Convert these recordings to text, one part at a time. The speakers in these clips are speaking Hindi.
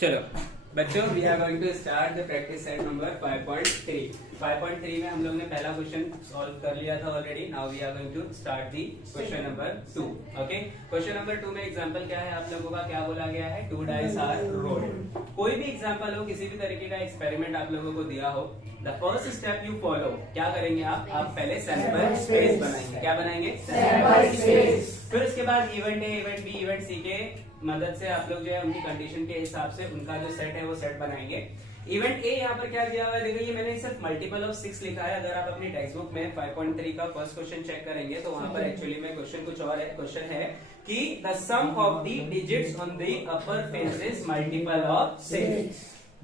चलो बच्चों, we are going to start the practice set number 5.3। 5.3 में हम लोग ने पहला क्वेश्चन सॉल्व कर लिया था already. Now we are going to start the question number 2। Okay, question number 2 में एग्जांपल क्या है, आप लोगों का क्या बोला गया है, 2 डाइस आर रोल्ड। कोई भी एग्जांपल हो, किसी भी तरीके का एक्सपेरिमेंट आप लोगों को दिया हो, the first step you follow, क्या करेंगे आप पहले सैंपल स्पेस बनाएंगे। क्या बनाएंगे? Sample space. फिर उसके बाद event a, event b, event c के मदद से आप लोग जो है उनकी कंडीशन के हिसाब से उनका जो सेट है वो सेट बनाएंगे। इवेंट ए यहाँ पर क्या दिया हुआ है, देखो ये मैंने सिर्फ मल्टीपल ऑफ 6 लिखा है। अगर आप अपनी टेक्स्ट बुक में 5.3 का फर्स्ट क्वेश्चन चेक करेंगे तो वहां पर एक्चुअली में क्वेश्चन कुछ और है। क्वेश्चन है कि the sum of the digits on the upper face is multiple of 6।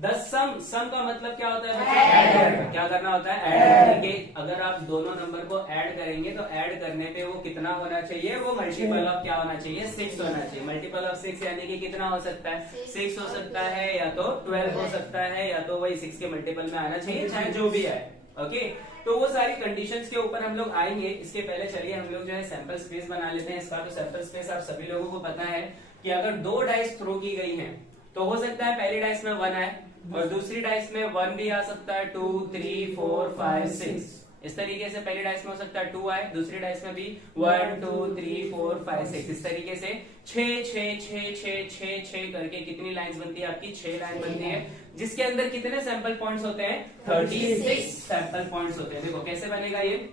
The sum का मतलब क्या होता है बच्चों? क्या करना होता है? ऐड। ठीक, अगर आप दोनों नंबर को ऐड करेंगे तो ऐड करने पे वो कितना होना चाहिए, वो मल्टीपल ऑफ क्या होना चाहिए, 6 होना चाहिए। मल्टीपल ऑफ 6 यानी कि कितना हो सकता है, 6 हो सकता है, या तो 12 हो सकता है, या तो वही 6 के मल्टीपल में आना चाहिए, चाहे जो भी है। ओके, तो वो सारी कंडीशंस के ऊपर हम लोग आएंगे। इसके पहले चलिए हम लोग जो है सैंपल स्पेस बना लेते हैं इसका। तो सैंपल स्पेस आप सभी लोगों को पता है कि अगर 2 डाइस थ्रो की गई है तो हो सकता है पहली डाइस में 1 आए और दूसरी डाइस में 1 भी आ सकता है, 2, 3, 4, 5, 6। इस तरीके से पहली डाइस में हो सकता है 2 आए, दूसरी डाइस में भी 1, 2, 3, 4, 5, 6। इस तरीके से 6 6 6 6 6 6 करके कितनी लाइंस बनती है आपकी? 6 लाइन बनती है, जिसके अंदर कितने सैंपल पॉइंट्स होते हैं? 36 सैंपल पॉइंट्स होते हैं। देखो कैसे बनेगा ये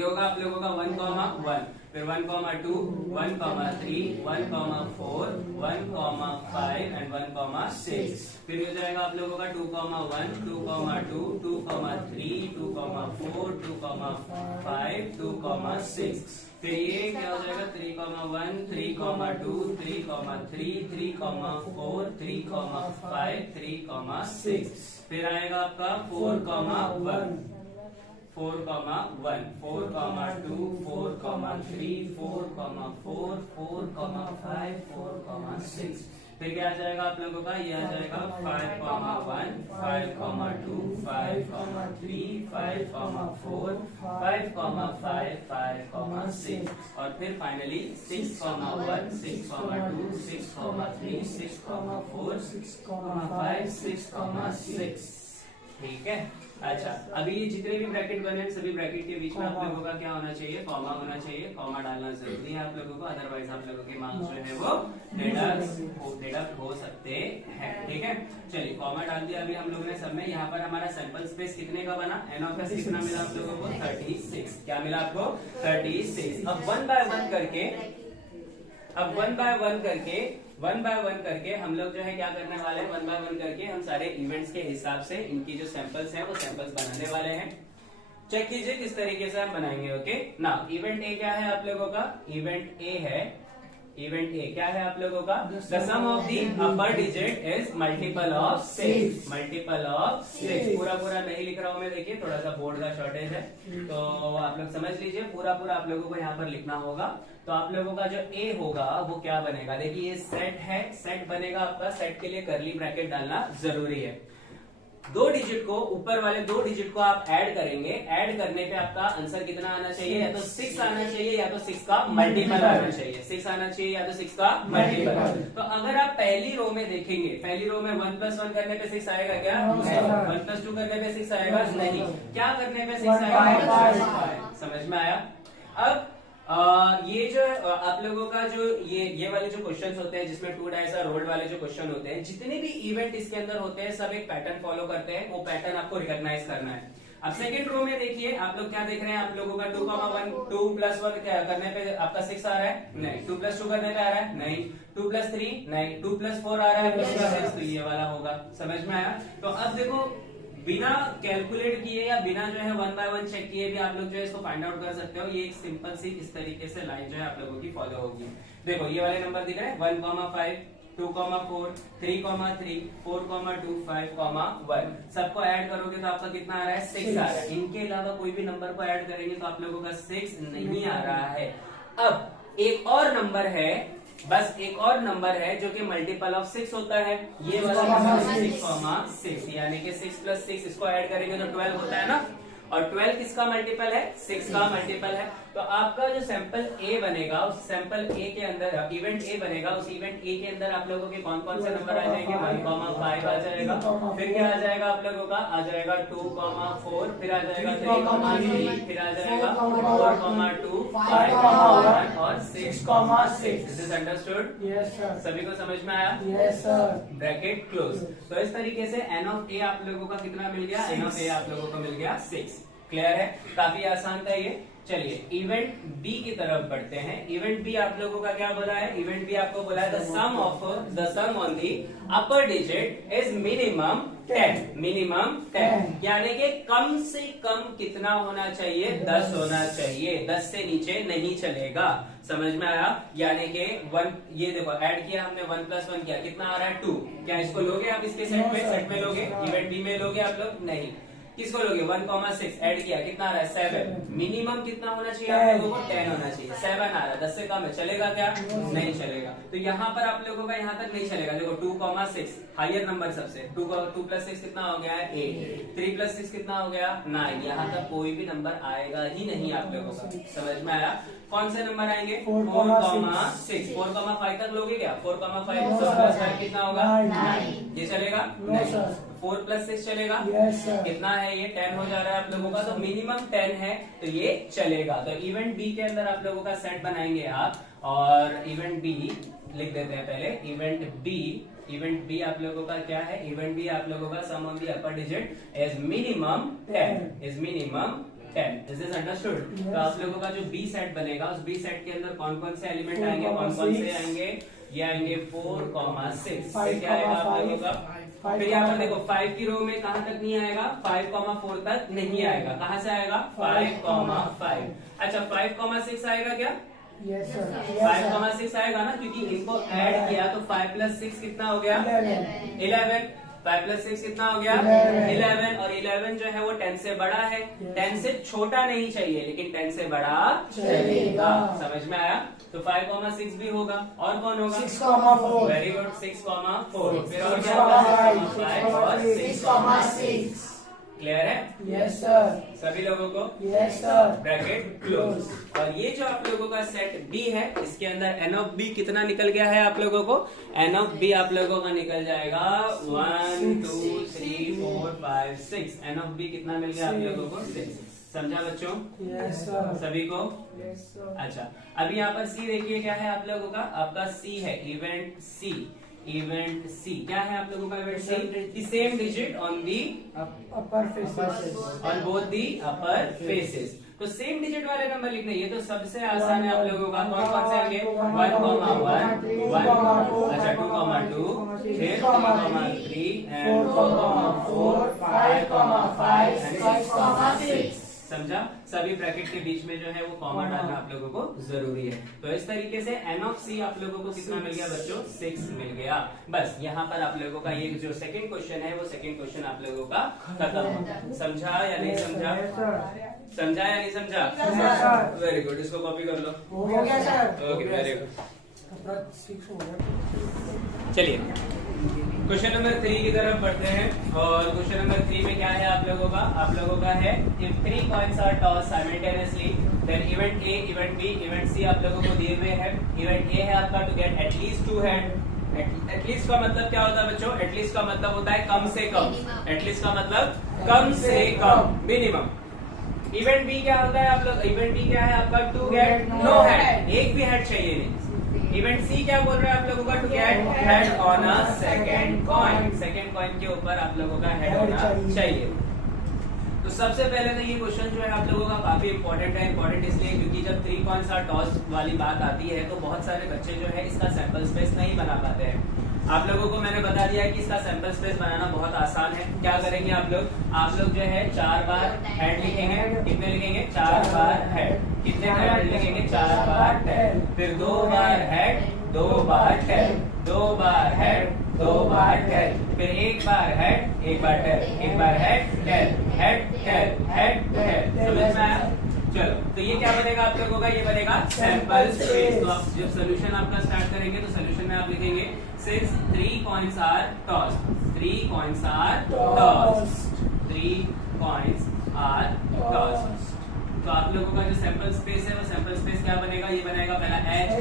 होगा आप लोगों का 1,1, फिर 1,2, 1,3, 1,4, 1,5 एंड 1,6। फिर हो जाएगा आप लोगों का 2,1, 2,2, 2,3, 2,4, 2,5, 2,6। फिर ये क्या हो जाएगा? 3,1, 3,2, 3,3, 3,4, 3,5, 3,6। फिर आएगा आपका 4,1, 4,1, 4,2, 4,3, 4,4, 4,5, 4,6। फिर क्या आ जाएगा आप लोगों का? ये आ जाएगा 5,1, 5,2, 5,3, 5,4, 5,5, 5,6 और फिर फाइनली 6,1, 6,2, 6,3, 6,4, 6,5, 6,6। ठीक है। अच्छा, अभी ये जितने भी ब्रैकेट बने हैं सभी ब्रैकेट के बीच में आप लोगों का क्या होना चाहिए? कॉमा होना चाहिए। कॉमा डालना जरूरी है आप लोगों को, अदरवाइज आप लोगों के मार्क्स जो है वो डिडक्ट हो सकते हैं। ठीक है, चलिए कॉमा डाल दिया अभी हम लोगों ने सब में। यहाँ पर हमारा सैंपल स्पेस कितने का बना? एन ऑफ एस कितना मिला आप लोगों को? 36। क्या मिला आपको? 36। अब वन बाय वन करके हम लोग जो है क्या करने वाले हैं? 1 बाय 1 करके हम सारे इवेंट्स के हिसाब से इनकी जो सैंपल्स हैं वो सैंपल्स बनाने वाले हैं। चेक कीजिए किस तरीके से हम बनाएंगे। ओके, ना इवेंट ए क्या है आप लोगों का? इवेंट ए है, इवेंट ए क्या है आप लोगों का? The sum of the upper digit is multiple of 6। Multiple of 6 पूरा नहीं लिख रहा हूं मैं, देखिए थोड़ा सा बोर्ड का शॉर्टेज है तो आप लोग समझ लीजिए। पूरा आप लोगों को यहाँ पर लिखना होगा। तो आप लोगों का जो ए होगा वो क्या बनेगा? देखिए ये सेट है, सेट बनेगा आपका। सेट के लिए कर्ली ब्रैकेट डालना जरूरी है। 2 डिजिट को, ऊपर वाले 2 डिजिट को आप ऐड करेंगे। ऐड करने पे आपका आंसर कितना आना चाहिए? या तो 6 आना चाहिए या तो 6 का मल्टीपल आना चाहिए। 6 आना चाहिए या तो 6 का मल्टीपल। तो अगर आप पहली रो में देखेंगे, पहली रो में 1 + 1 करने पे 6 आएगा क्या? 1 + 2 करने पे 6 आएगा? नहीं। क्या करने पे 6 आएगा? समझ में आया? अब ये जो आप लोगों का जो ये वाले जो क्वेश्चंस होते हैं जिसमें 2 डाइस आर रोल्ड वाले जो क्वेश्चन होते हैं, जितने भी इवेंट इसके अंदर होते हैं सब एक पैटर्न फॉलो करते हैं। वो पैटर्न आपको रिकॉग्नाइज करना है। अब सेकंड रो में देखिए आप लोग क्या देख रहे हैं? आप लोगों का 2,1, 2 + 1 क्या करने पे आपका 6 आ रहा है? नहीं। 2 + 2 करने पे आ रहा है? नहीं। 2 + 3 नहीं। 2 + 4 आ रहा है? नहीं। तो ये वाला होगा। समझ में आया? तो अब देखो बिना कैलकुलेट किए या बिना जो है 1 बाय 1 चेक किए भी आप लोग जो है इसको फाइंड आउट कर सकते हो। ये एक सिंपल सी इस तरीके से लाइन जो है आप लोगों की फॉलो होगी। देखो ये वाले नंबर दिख रहे हैं 1,5, 2,4, 3,3, 4,2, 5,1। सबको ऐड करोगे तो आपका कितना आ रहा है? 6 आ रहा है। इनके अलावा कोई भी नंबर को ऐड करेंगे तो आप लोगों का 6 नहीं आ रहा है। अब एक और नंबर है, बस एक और नंबर है जो कि मल्टीपल ऑफ 6 होता है। ये वाला 6,6 यानी कि 6 + 6 इसको ऐड करेंगे तो 12 होता है ना। और 12 किसका मल्टीपल है? 6 का मल्टीपल है। तो आपका जो सैंपल ए बनेगा, उस सैंपल ए के अंदर इवेंट ए बनेगा, उस इवेंट ए के अंदर आप लोगों के कौन कौन से नंबर आ जाएंगे, 1,5 आ जाएगा, फिर क्या आ जाएगा आप लोगों का, आ जाएगा 2,4, फिर आ जाएगा 3,3, फिर आ जाएगा 4,2, 5,1 और 6,6। This is understood? Yes sir. सभी को समझ में आया? Yes sir. Bracket close. तो इस तरीके से n ऑफ a आप लोगों का कितना मिल गया, n ऑफ a आप लोगों को मिल गया 6। क्लियर है? काफी आसान था ये। चलिए इवेंट बी की तरफ बढ़ते हैं। इवेंट बी आप लोगों का क्या बोला है, इवेंट बी आपको बोला है the sum on the upper digit is minimum 10, minimum 10, यानी कि कम से कम कितना होना चाहिए, 10 होना चाहिए, 10 से नीचे नहीं चलेगा। समझ में आया? यानी कि 1, ये देखो ऐड किया हमने, 1 + 1 किया, कितना आ रहा है 2। क्या इसको लोगे आप इसके सेट में लोगे, इवेंट बी में लोगे आप लोग? नहीं। किसको लोगे, 1,6 ऐड किया, कितना आ रहा है 7। मिनिमम कितना होना चाहिए आप लोगों को, 10 होना चाहिए। 7 आ रहा है, 10 से कम है, चलेगा क्या? नहीं चलेगा। तो यहाँ पर आप लोगों का यहाँ तक नहीं चलेगा। देखो 2,6 हायर नंबर सबसे, 2 + 6 कितना हो गया है 8, 3 + 6 कितना हो गया 9। यहाँ तक कोई भी नंबर आएगा ही नहीं आप लोगों का। समझ में आया? कौन से नंबर आएंगे, 4,6, 4,5 तक लोगे क्या, 4,5 + 5 कितना होगा 9। ये चलेगा? नहीं। 4 + 6 चलेगा? कितना है ये, 10 हो जा रहा है आप लोगों का, तो मिनिमम 10 है, तो ये चलेगा। तो इवेंट बी के अंदर आप लोगों का सेट बनाएंगे आप, और इवेंट बी लिख देते हैं पहले। इवेंट बी आप लोगों का क्या है, इवेंट बी आप लोगों का sum on the upper digit is minimum 10। This is understood? तो आप लोगों का जो बी सेट बनेगा, उस बी सेट के अंदर कौन कौन से एलिमेंट आएंगे, कौन कौन से आएंगे, ये आएंगे 4,6। फिर क्या आएगा आप लोगों का, फिर यहाँ पर देखो 5 की रो में कहाँ तक नहीं आएगा, 5,4 तक नहीं आएगा। कहाँ से आएगा, 5,5। अच्छा 5,6 आएगा क्या? Yes sir. 5,6 आएगा ना, क्योंकि इनको ऐड किया तो 5 + 6 कितना हो गया 11। 5 + 6 कितना हो गया 11, और 11 जो है वो 10 से बड़ा है, 10 से छोटा नहीं चाहिए, लेकिन 10 से बड़ा चलेगा। समझ में आया? तो 5,6 भी होगा, और कौन होगा 6,4। Very good, 6,4। फिर और क्या होगा 6,5 और 6,6। क्लियर है? Yes sir. सभी लोगों को? Yes sir. Bracket close. और ये जो आप लोगों का सेट बी है, इसके अंदर n ऑफ बी कितना निकल गया है आप लोगों को, n ऑफ बी आप लोगों का निकल जाएगा 1, 2, 3, 4, 5, 6। n ऑफ बी कितना मिल गया आप लोगों को 6। समझा बच्चों? Yes sir. सभी को? Yes sir. अच्छा अभी यहाँ पर सी देखिए क्या है आप लोगों का, आपका सी है इवेंट सी। इवेंट सी क्या है आप लोगों का, event C same digit on the upper faces, on both the upper faces. तो सेम डिजिट वाले नंबर लिखने, ये तो सबसे आसान है आप लोगों का। कौन कौन से आएंगे, 1,1, 1, अच्छा 2,2, फिर 3,3 एंड 4,4, 5,5 एंड 6,6। समझा? सभी ब्रैकेट के बीच में जो है वो कॉमा डालना आप लोगों को जरूरी है। तो इस तरीके से n ऑफ सी आप लोगों को कितना मिल गया बच्चों, 6 मिल गया। बस यहाँ पर आप लोगों का ये जो सेकंड क्वेश्चन है, वो सेकंड क्वेश्चन आप लोगों का खत्म हो। समझा या नहीं समझा? समझा या नहीं समझा? वेरी गुड, इसको कॉपी कर लो। हो गया सर। Okay very good. चलिए क्वेश्चन नंबर 3 की तरफ बढ़ते हैं, और क्वेश्चन नंबर 3 में क्या है आप लोगों का, आप लोगों का है if 3 coins are tossed simultaneously then event A, event B, event C आप लोगों को दिए हुए हैं। इवेंट A है आपका to get at least 2 head. At least का मतलब क्या होता है बच्चों, एटलीस्ट का मतलब होता है कम से कम। एटलीस्ट का मतलब कम से कम, मिनिमम। इवेंट बी क्या होता है आप लोग, इवेंट बी क्या है आपका, टू गेट नो हेड, एक भी हेड चाहिए नहीं। इवेंट सी क्या बोल रहा है आप लोगों का, to get head on a second coin. Second coin के ऊपर आप लोगों का हेड होना चाहिए। तो सबसे पहले तो ये क्वेश्चन जो है आप लोगों का काफी इंपॉर्टेंट है। इंपॉर्टेंट इसलिए क्योंकि जब 3 coins are tossed वाली बात आती है, तो बहुत सारे बच्चे जो है इसका सैंपल स्पेस नहीं बना पाते हैं। आप लोगों को मैंने बता दिया है कि इसका सैंपल स्पेस बनाना बहुत आसान है। क्या करेंगे आप लोग जो है 4 बार हेड लिखेंगे। कितने लिखेंगे, 4 बार हेड। कितने हेड लिखेंगे, 4 बार हेड। फिर 2 बार हेड, 2 बार टेल, 2 बार हेड, 2 बार टेल, फिर 1 बार हेड, 1 बार टेल, 1 बार head tail, head tail, head tail. समझ में आया? चलो तो ये क्या बनेगा आप लोगों का, ये बनेगा सैंपल स्पेस। तो आप जब सोल्यूशन आपका स्टार्ट करेंगे तो सोल्यूशन में आप लिखेंगे since 3 coins are tossed, 3 coins are tossed, 3 coins are tossed। तो आप लोगों का जो सैंपल स्पेस है वो सैंपल स्पेस क्या बनेगा, ये बनेगा पहला H,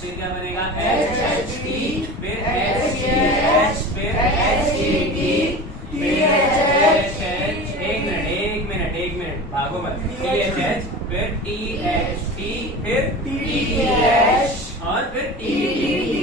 फिर क्या बनेगा HT, फिर HCH, फिर HET, फिर HH, एक मिनट भागो मत, THH, फिर THT, फिर TTH और फिर TTT,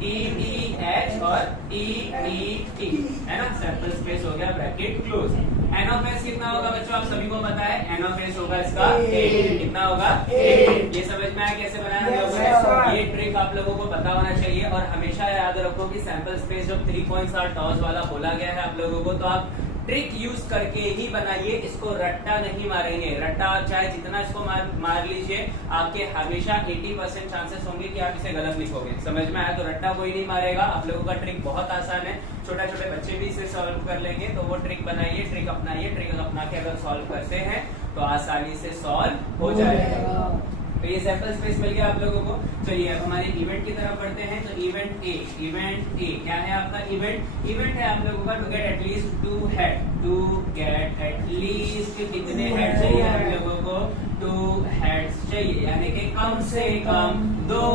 TTH और TTT, है ना। सैंपल स्पेस हो गया, bracket close. N of S कितना होगा बच्चों, आप सभी को पता है, एन ऑफ एस होगा इसका 8। कितना होगा 8। ये समझ में आया कैसे बनाया हम लोगों ने, ये ट्रिक आप लोगों को पता होना चाहिए। और हमेशा याद रखो कि सैंपल स्पेस जब 3 पॉइंट्स और टॉस वाला बोला गया है आप लोगों को, तो आप ट्रिक यूज करके ही बनाइए, इसको रट्टा नहीं मारेंगे। रट्टा आप चाहे जितना इसको मार लीजिए, आपके हमेशा 80% चांसेस होंगे कि आप इसे गलत लिखोगे। समझ में आया, तो रट्टा कोई नहीं मारेगा। आप लोगों का ट्रिक बहुत आसान है, छोटे छोटे बच्चे भी इसे सॉल्व कर लेंगे। तो वो ट्रिक बनाइए, ट्रिक अपनाइए, ट्रिक अपना के अगर सॉल्व करते हैं तो आसानी से सॉल्व हो जाएगा। तो ये सैंपल स्पेस मिल गया आप लोगों को। चलिए अब हमारे इवेंट की तरफ बढ़ते हैं। तो इवेंट ए क्या है आपका इवेंट है आप लोगों का to get at least 2 head. To get at least कितने हेड चाहिए हम लोगों को, 2 हेड्स चाहिए, यानी कि कम से कम 2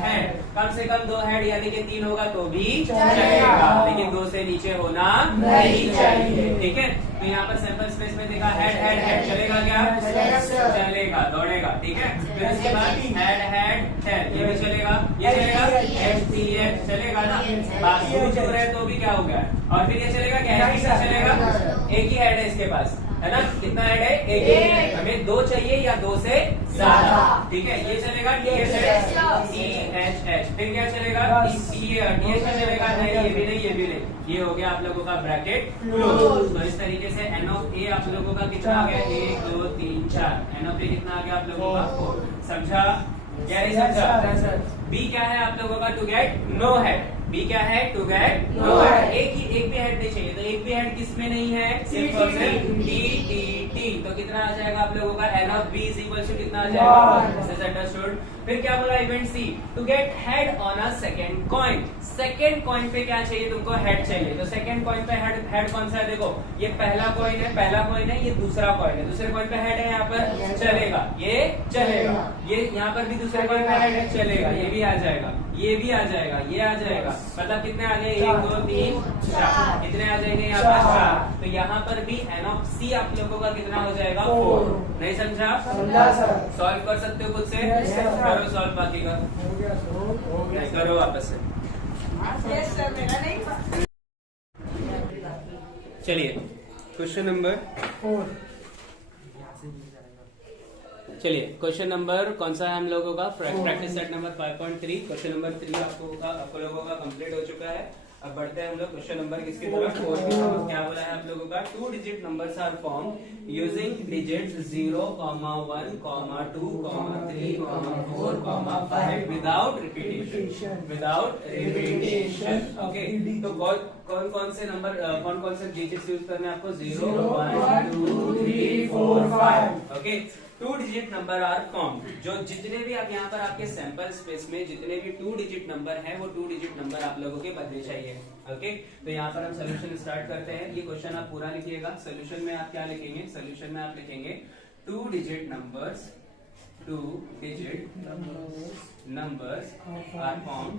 हेड। कम से कम 2 हेड यानी कि 3 होगा तो भी चलेगा, लेकिन 2 से नीचे होना नहीं चाहिए। ठीक है, तो यहाँ पर सैंपल स्पेस में देखा हेड चलेगा क्या, चलेगा, दौड़ेगा। ठीक है, फिर उसके बाद हेड ये भी चलेगा, ये चलेगा, HCH चलेगा ना, बाकी चूर है तो भी क्या हो गया। और फिर ये चलेगा क्या, चलेगा, एक ही हेड है इसके पास, है ना। कितना हेड है, एक ही। हमें 2 चाहिए या 2 से ज्यादा। ठीक है, ये चलेगा THH, फिर क्या चलेगा TH चलेगा, नहीं ये भी नहीं, ये भी नहीं। ये हो गया आप लोगों का ब्रैकेट क्लोज। तो इस तरीके से एन ऑफ ए आप लोगों का कितना आ गया, 1 2 3 4। एन ऑफ ए कितना आ गया आप लोगों का 4। समझा क्या नहीं समझा। बी क्या है आप लोगों का, to get no head. B क्या है, टू गेट नो हेड। एक भी हेड नहीं चाहिए, तो एक भी हेड किसमें नहीं है, सिर्फ और सिर्फ टी। तो कितना आ जाएगा आप लोगों का, n of B is equal to कितना आ जाएगा, अंडरस्टूड। फिर क्या बोला event C, to get head on a second coin. Second coin पे क्या चाहिए तुमको, हेड चाहिए। तो सेकेंड कॉइन पे हेड कौन सा है, देखो ये पहला कॉइन है, ये दूसरा कॉइन है। दूसरे कॉइन पे हेड है यहाँ पर, चलेगा, ये चलेगा। ये यहाँ पर भी दूसरे कॉइन पे हेड है, चलेगा, ये भी आ जाएगा, ये भी आ जाएगा, ये आ जाएगा। मतलब कितने आ गए, 1 2 3 4। कितने आ जाएंगे यहाँ पर, 4। तो यहाँ पर भी एन ऑफ सी आप लोगों का कितना हो जाएगा, 4। नहीं समझा, सॉल्व कर सकते हो खुद से, करो सॉल्व, बाकी का करो वापस से। चलिए क्वेश्चन नंबर 4। चलिए क्वेश्चन नंबर कौन सा है हम लोगों का, practice set number 5.3। Question number 3 आप लोगों का कंप्लीट हो चुका है। अब बढ़ते हैं हम लोग क्वेश्चन नंबर किसकी तरफ, 4 की तरफ। क्या बोला है आप लोगों का, 2 digit numbers are form using digits 0, 1, 2, 3, 4, 5 without repetition. Okay, तो कौन से नंबर, कौन से डिजिट्स यूज करने हैं आपको, 0, 1, 2, 3, 4, 5। Okay, 2 digit number are form. जो जितने भी आप यहाँ पर आपके सैंपल स्पेस में जितने भी 2 डिजिट नंबर है, वो 2 डिजिट नंबर आप लोगों के बनने चाहिए। ओके, तो यहाँ पर हम सोल्यूशन स्टार्ट करते हैं। ये क्वेश्चन आप पूरा लिखिएगा। सोल्यूशन में आप क्या लिखेंगे, सोल्यूशन में आप लिखेंगे 2 digit numbers are form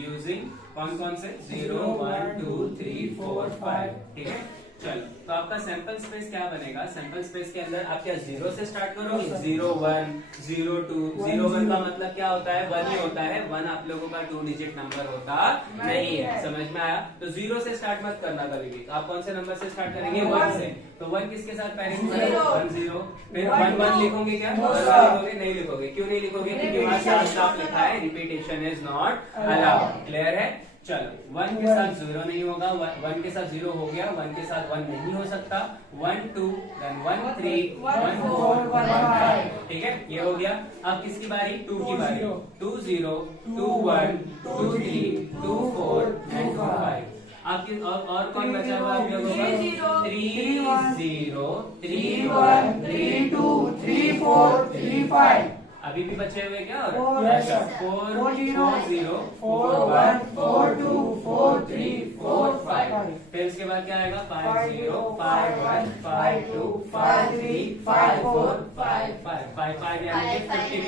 using कौन से, 0, 1, 2, 3, 4, 5। ठीक है, चलो तो आपका सैंपल स्पेस क्या बनेगा, सैंपल स्पेस के अंदर आप क्या 0 से स्टार्ट करोगे, 0 1 0 2। 0 1 का मतलब क्या होता है, 1 ही होता है। 1 आप लोगों का 2 डिजिट नंबर होता नहीं है। समझ में आया, तो 0 से स्टार्ट मत करना कभी भी। तो आप कौन से नंबर से स्टार्ट करेंगे, 1 से। तो 1 किसके साथ पेयरिंग करेंगे, 1 0। फिर 1 1 लिखोगे क्या, लिखोगे नहीं, लिखोगे क्यों नहीं लिखोगे, क्योंकि वहां से स्टॉप लिखा है, repetition is not allowed. Clear है, चलो 1 के साथ 0 नहीं होगा, 1 के साथ 0 हो गया, 1 के साथ 1 नहीं हो सकता। 1 2 देन 1 3 1 4 1 5। ठीक है, ये हो गया। अब किसकी बारी, 2 की बारी। 2 0 2 1 2 3 2 4 एंड 2 5। आपकी और कौन बचा हुआ आप लोगों का, 3 0 3 1 3 2 3 4 3 5। अभी भी बचे हुए क्या, 4 0 4 1 4 2 4 3 4 5। फिर उसके बाद क्या आएगा 5 0 5 1 5 2 5 3 5 4 5 5 5 5 यानी कि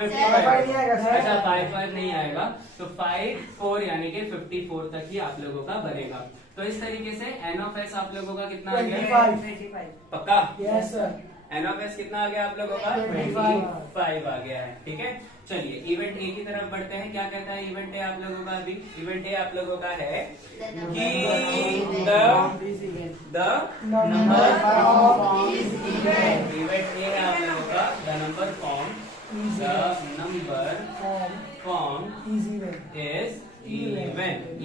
55 अच्छा 5 5 नहीं आएगा तो 5 4 यानी कि 54 तक ही आप लोगों का बनेगा। तो इस तरीके से एन ऑफ एस आप लोगों का कितना आ गया? 25 पक्का? Yes sir. N of S कितना आ गया आप लोगों का? 25 आ गया है। ठीक है, चलिए इवेंट ए की तरफ बढ़ते हैं। क्या कहता है इवेंट ए आप लोगों का? अभी इवेंट ए आप लोगों का है कि द नंबर इवेंट ए है आप लोगों का the number form is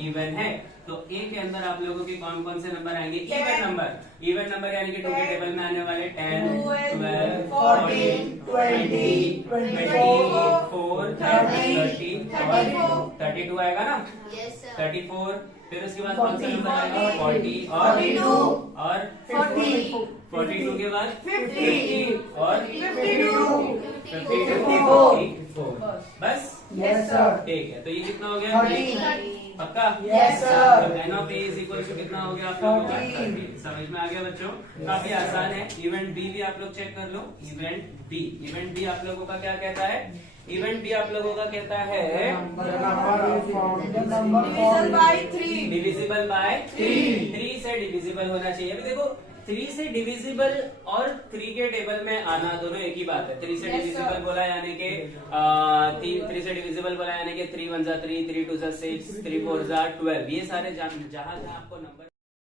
even है। तो ए के अंदर आप लोगों के कौन कौन से नंबर आएंगे? इवन नंबर यानी कि 2 के टेबल में आने वाले 10 12 14 20 24 30 32 आएगा ना? 34। फिर उसके बाद कौन सा नंबर आएगा? 40 और 42 के बाद 50 और 54। बस यस सर। ठीक है, तो ये कितना हो गया? 30। पक्का? Yes sir. N of A is equal to कितना हो गया आप लोगों का? 30। समझ में आ गया बच्चों? काफी आसान है। इवेंट बी भी आप लोग चेक कर लो। इवेंट बी आप लोगों का क्या कहता है? इवेंट बी आप लोगों का कहता है डिविजिबल बाय 3 से डिविजिबल होना चाहिए। अभी देखो 3 से डिविजिबल और 3 के टेबल में आना दोनों एक ही बात है। 3 से डिविजिबल बोला यानी कि 3 से डिविजिबल बोला यानी कि 3 1 3 3 2 6 3 4 12। ये सारे जहां आपको नंबर